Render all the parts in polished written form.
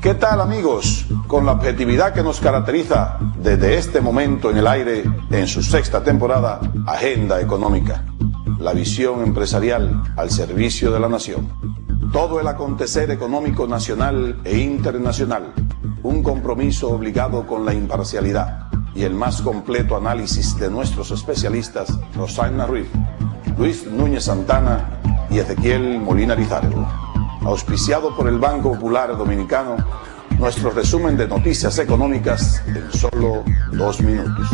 ¿Qué tal, amigos? Con la objetividad que nos caracteriza desde este momento en el aire, en su sexta temporada, Agenda Económica. La visión empresarial al servicio de la nación. Todo el acontecer económico nacional e internacional. Un compromiso obligado con la imparcialidad y el más completo análisis de nuestros especialistas, Rosana Ruiz, Luis Núñez Santana y Ezequiel Molina Lizardo. Auspiciado por el Banco Popular Dominicano, nuestro resumen de noticias económicas en solo 2 minutos.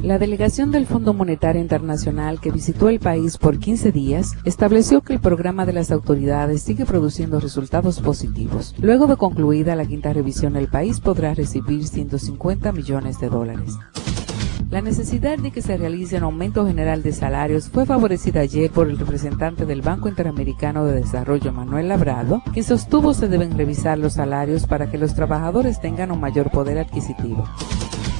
La delegación del Fondo Monetario Internacional, que visitó el país por 15 días, estableció que el programa de las autoridades sigue produciendo resultados positivos. Luego de concluida la quinta revisión, el país podrá recibir $150 millones. La necesidad de que se realice un aumento general de salarios fue favorecida ayer por el representante del Banco Interamericano de Desarrollo, Manuel Labrado, quien sostuvo se deben revisar los salarios para que los trabajadores tengan un mayor poder adquisitivo.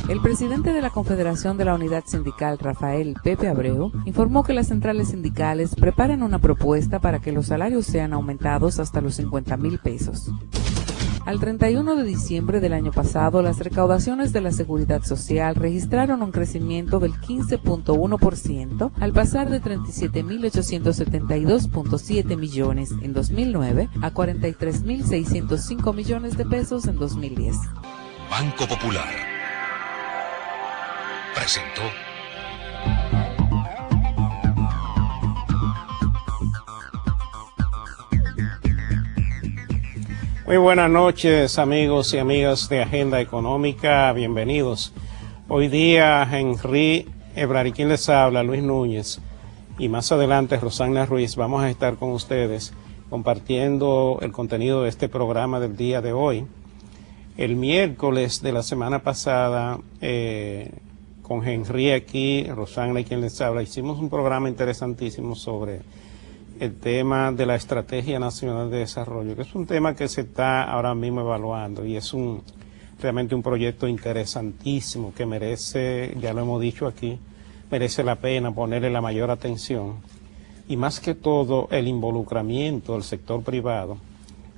El presidente de la Confederación de la Unidad Sindical, Rafael Pepe Abreu, informó que las centrales sindicales preparan una propuesta para que los salarios sean aumentados hasta los 50,000 pesos. Al 31 de diciembre del año pasado, las recaudaciones de la Seguridad Social registraron un crecimiento del 15.1%, al pasar de 37.872.7 millones en 2009 a 43.605 millones de pesos en 2010. Banco Popular presentó Muy buenas noches, amigos y amigas de Agenda Económica, bienvenidos. Hoy día Henry Ebrard, quien les habla, Luis Núñez, y más adelante Rosana Ruiz, vamos a estar con ustedes compartiendo el contenido de este programa del día de hoy. El miércoles de la semana pasada, con Henry aquí, Rosana y quien les habla, hicimos un programa interesantísimo sobre el tema de la Estrategia Nacional de Desarrollo, que es un tema que se está ahora mismo evaluando y es realmente un proyecto interesantísimo que merece, ya lo hemos dicho aquí, merece la pena ponerle la mayor atención y más que todo el involucramiento del sector privado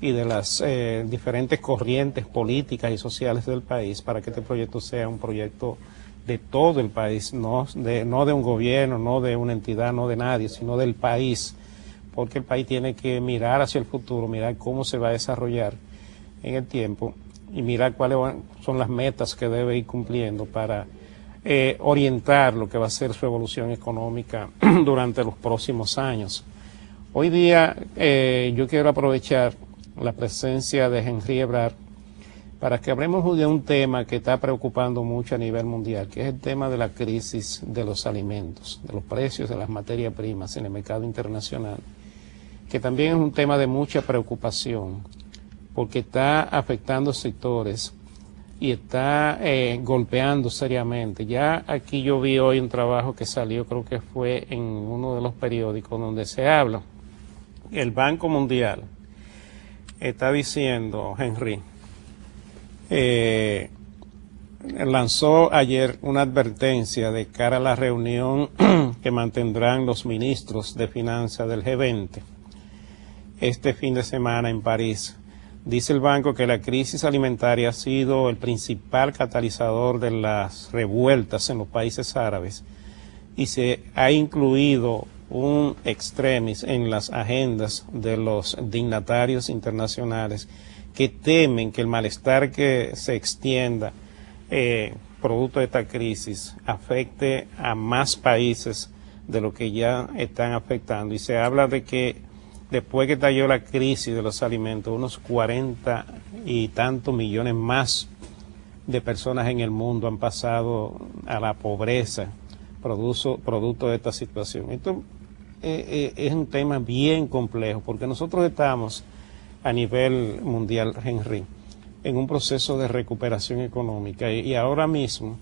y de las diferentes corrientes políticas y sociales del país para que este proyecto sea un proyecto de todo el país, no de un gobierno, no de una entidad, no de nadie, sino del país, porque el país tiene que mirar hacia el futuro, mirar cómo se va a desarrollar en el tiempo y mirar cuáles son las metas que debe ir cumpliendo para orientar lo que va a ser su evolución económica durante los próximos años. Hoy día yo quiero aprovechar la presencia de Henry Ebrard para que hablemos de un tema que está preocupando mucho a nivel mundial, que es el tema de la crisis de los alimentos, de los precios de las materias primas en el mercado internacional, que también es un tema de mucha preocupación, porque está afectando sectores y está golpeando seriamente. Ya aquí yo vi hoy un trabajo que salió, creo que fue en uno de los periódicos, donde se habla, el Banco Mundial está diciendo, Henry, lanzó ayer una advertencia de cara a la reunión que mantendrán los ministros de finanzas del G20 este fin de semana en París. Dice el banco que la crisis alimentaria ha sido el principal catalizador de las revueltas en los países árabes y se ha incluido un extremis en las agendas de los dignatarios internacionales que temen que el malestar que se extienda producto de esta crisis afecte a más países de lo que ya están afectando. Y se habla de que después que estalló la crisis de los alimentos, unos 40 y tantos millones más de personas en el mundo han pasado a la pobreza producto de esta situación. Esto es un tema bien complejo porque nosotros estamos a nivel mundial, Henry, en un proceso de recuperación económica y ahora mismo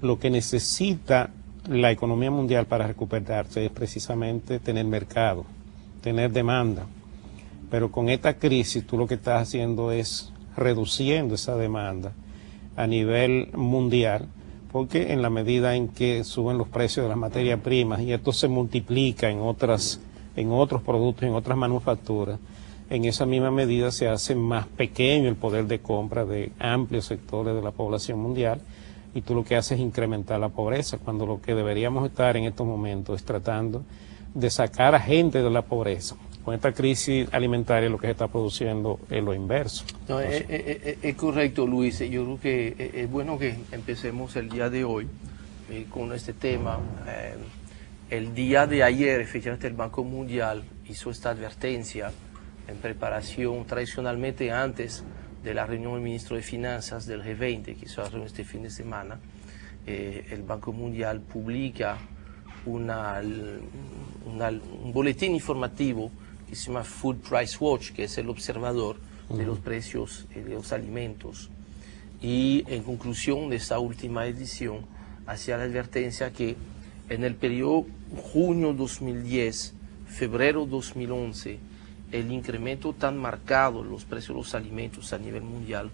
lo que necesita la economía mundial para recuperarse es precisamente tener mercado, tener demanda, pero con esta crisis tú lo que estás haciendo es reduciendo esa demanda a nivel mundial, porque en la medida en que suben los precios de las materias primas y esto se multiplica en otros productos, en otras manufacturas, en esa misma medida se hace más pequeño el poder de compra de amplios sectores de la población mundial, y tú lo que haces es incrementar la pobreza, cuando lo que deberíamos estar en estos momentos es tratando de sacar a gente de la pobreza. Con esta crisis alimentaria lo que se está produciendo es lo inverso. No, es correcto, Luis. Yo creo que es bueno que empecemos el día de hoy con este tema. El día de ayer, efectivamente, el Banco Mundial hizo esta advertencia en preparación tradicionalmente antes de la reunión del ministro de Finanzas del G20, que se va a reunir este fin de semana. El Banco Mundial publica un boletín informativo que se llama Food Price Watch, que es el observador de los precios de los alimentos. Y en conclusión de esta última edición, hacía la advertencia que en el periodo junio 2010, febrero 2011, el incremento tan marcado en los precios de los alimentos a nivel mundial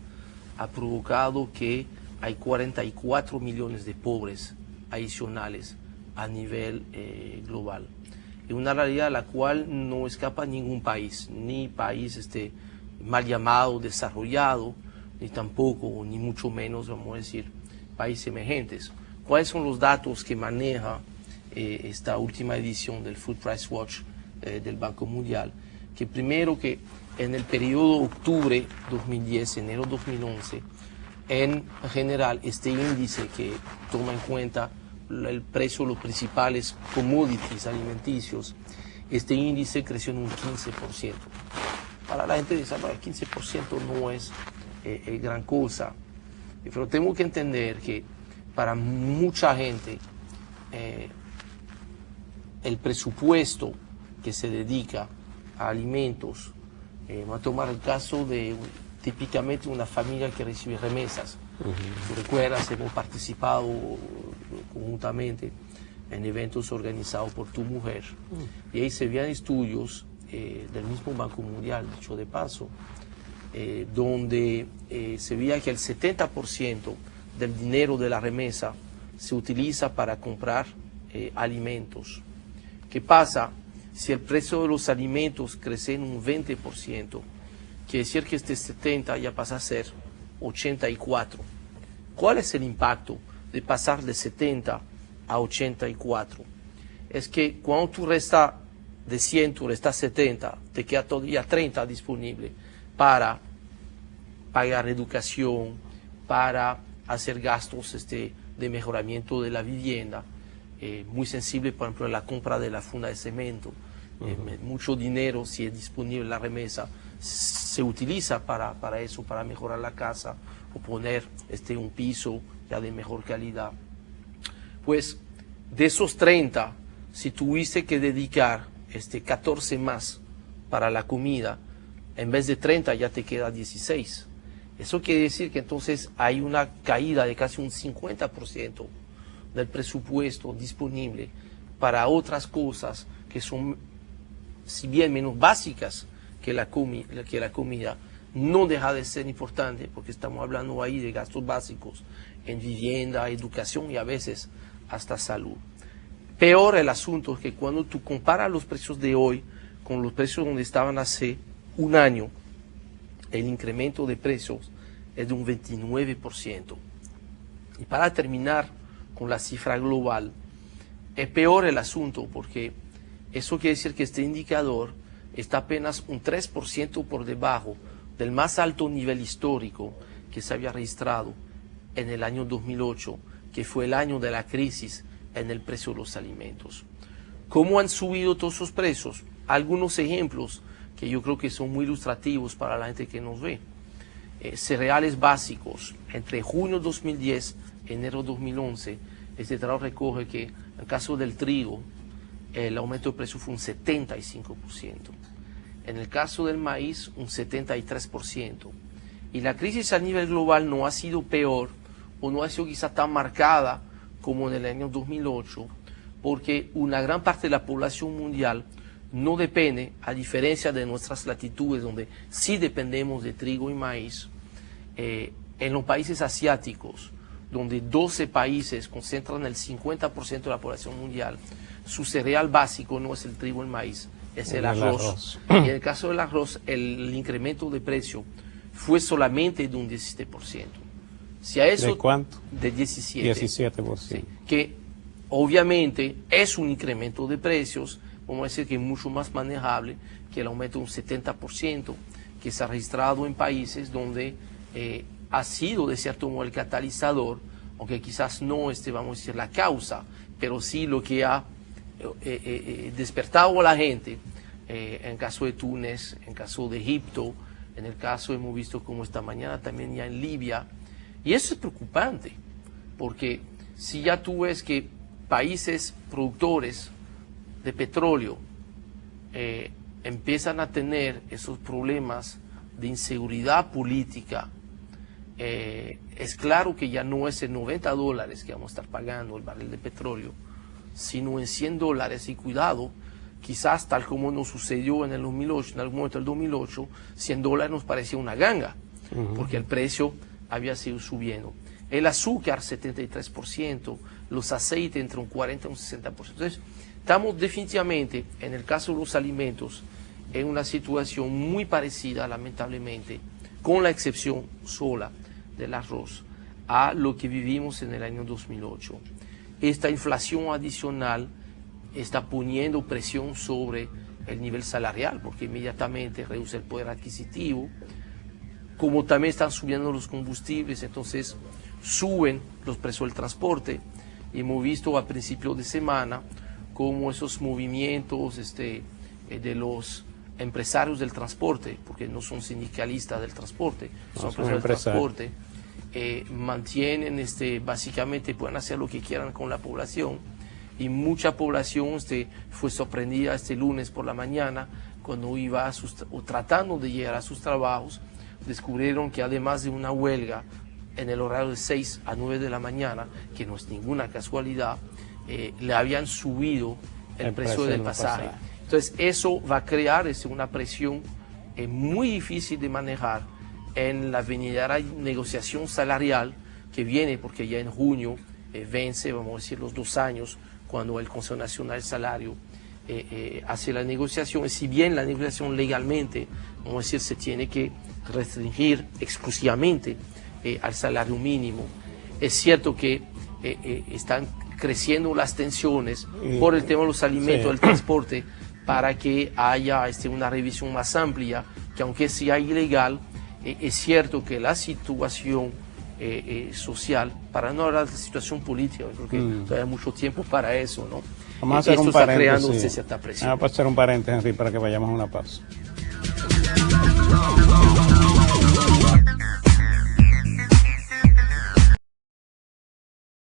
ha provocado que hay 44 millones de pobres adicionales a nivel global. Es una realidad a la cual no escapa ningún país, ni país mal llamado desarrollado, ni tampoco, ni mucho menos, vamos a decir, países emergentes. ¿Cuáles son los datos que maneja esta última edición del Food Price Watch del Banco Mundial? Que primero, que en el periodo octubre 2010, enero 2011, en general este índice que toma en cuenta el precio de los principales commodities alimenticios, este índice creció en un 15%. Para la gente dice, bueno, el 15% no es gran cosa, pero tengo que entender que para mucha gente el presupuesto que se dedica a alimentos, vamos a tomar el caso de típicamente una familia que recibe remesas. Tú recuerdas, hemos participado conjuntamente en eventos organizados por tu mujer, y ahí se veían estudios del mismo Banco Mundial, dicho de paso, donde se veía que el 70% del dinero de la remesa se utiliza para comprar alimentos. ¿Qué pasa? Si el precio de los alimentos crece en un 20%, quiere decir que este 70 ya pasa a ser 84. ¿Cuál es el impacto de pasar de 70 a 84? Es que cuando tú restas de 100, tú restas 70, te queda todavía 30 disponible para pagar educación, para hacer gastos de mejoramiento de la vivienda, muy sensible, por ejemplo, en la compra de la funda de cemento. Mucho dinero, si es disponible la remesa, se utiliza para eso, para mejorar la casa o poner un piso ya de mejor calidad. Pues de esos 30, si tuviste que dedicar 14 más para la comida, en vez de 30 ya te queda 16. Eso quiere decir que entonces hay una caída de casi un 50% del presupuesto disponible para otras cosas que son, si bien menos básicas que la comida, no deja de ser importante, porque estamos hablando ahí de gastos básicos en vivienda, educación y a veces hasta salud. Peor el asunto es que cuando tú comparas los precios de hoy con los precios donde estaban hace un año, el incremento de precios es de un 29%. Y para terminar con la cifra global, es peor el asunto, porque eso quiere decir que este indicador está apenas un 3% por debajo del más alto nivel histórico que se había registrado en el año 2008, que fue el año de la crisis en el precio de los alimentos. ¿Cómo han subido todos esos precios? Algunos ejemplos que yo creo que son muy ilustrativos para la gente que nos ve. Cereales básicos, entre junio 2010 y enero 2011, este trabajo recoge que en el caso del trigo, el aumento de precio fue un 75%. En el caso del maíz, un 73%. Y la crisis a nivel global no ha sido peor, o no ha sido quizá tan marcada como en el año 2008, porque una gran parte de la población mundial no depende, a diferencia de nuestras latitudes, donde sí dependemos de trigo y maíz. En los países asiáticos, donde 12 países concentran el 50% de la población mundial, su cereal básico no es el trigo y el maíz, es el arroz. Y en el caso del arroz, el incremento de precio fue solamente de un 17%. Si a eso, ¿De cuánto? De 17%. 17%. Sí, que obviamente es un incremento de precios, vamos a decir que mucho más manejable que el aumento de un 70% que se ha registrado en países donde ha sido de cierto modo el catalizador, aunque quizás no vamos a decir la causa, pero sí lo que ha despertado a la gente, en el caso de Túnez, en el caso de Egipto, en el caso hemos visto como esta mañana también ya en Libia, y eso es preocupante, porque si ya tú ves que países productores de petróleo empiezan a tener esos problemas de inseguridad política, es claro que ya no es en $90 que vamos a estar pagando el barril de petróleo, sino en $100, y cuidado, quizás tal como nos sucedió en el 2008, en algún momento del 2008, $100 nos parecía una ganga, porque el precio había sido subiendo. El azúcar 73%, los aceites entre un 40 y un 60%. Entonces, estamos definitivamente, en el caso de los alimentos, en una situación muy parecida, lamentablemente, con la excepción sola del arroz, a lo que vivimos en el año 2008. Esta inflación adicional está poniendo presión sobre el nivel salarial, porque inmediatamente reduce el poder adquisitivo, como también están subiendo los combustibles, entonces suben los precios del transporte, y hemos visto a principios de semana cómo esos movimientos de los empresarios del transporte, porque no son sindicalistas del transporte, son empresarios del transporte, mantienen, básicamente pueden hacer lo que quieran con la población, y mucha población fue sorprendida este lunes por la mañana cuando iba o tratando de llegar a sus trabajos, descubrieron que además de una huelga en el horario de 6 a 9 de la mañana, que no es ninguna casualidad, le habían subido el precio del pasaje. Entonces eso va a crear una presión muy difícil de manejar en la venidera negociación salarial que viene, porque ya en junio vence, vamos a decir, los 2 años cuando el Consejo Nacional del Salario hace la negociación. Y si bien la negociación legalmente, vamos a decir, se tiene que restringir exclusivamente al salario mínimo, es cierto que están creciendo las tensiones por el tema de los alimentos, del transporte, para que haya una revisión más amplia, que aunque sea ilegal, es cierto que la situación social, para no hablar de la situación política, creo que todavía hay mucho tiempo para eso, ¿no? Vamos a hacer esto un está paréntesis. creando cierta presión. Vamos a hacer un paréntesis, Henry, para que vayamos a una pausa.